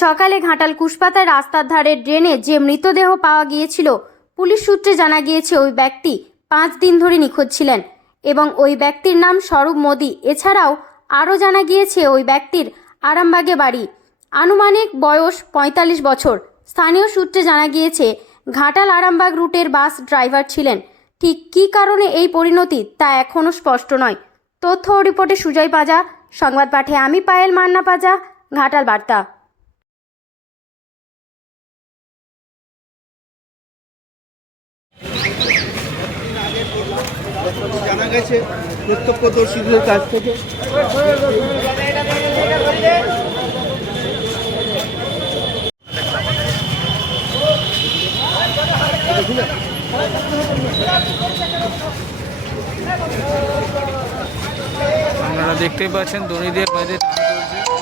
সকালে ঘাটাল কুশপাতার রাস্তার ধারে ড্রেনে যে মৃতদেহ পাওয়া গিয়েছিল, পুলিশ সূত্রে জানা গিয়েছে ওই ব্যক্তি পাঁচ দিন ধরে নিখোঁজ ছিলেন এবং ওই ব্যক্তির নাম স্বরূপ মোদী। এছাড়াও আরও জানা গিয়েছে ওই ব্যক্তির আরামবাগে বাড়ি। আনুমানিক বয়স পঁয়তাল্লিশ বছর। স্থানীয় সূত্রে জানা গিয়েছে, ঘাটাল আরামবাগ রুটের বাস ড্রাইভার ছিলেন। ঠিক কী কারণে এই পরিণতি তা এখনও স্পষ্ট নয়। তথ্য রিপোর্টে সুজয় পাজা, সংবাদ পাঠে আমি পায়েল মান্না পাজা, ঘাটাল বার্তা। জানা গেছে প্রত্যক্ষদর্শীদের কাছ থেকে। আপনারা দেখতেই পাচ্ছেন দড়ি দিয়ে বাইরে টানা চলছে।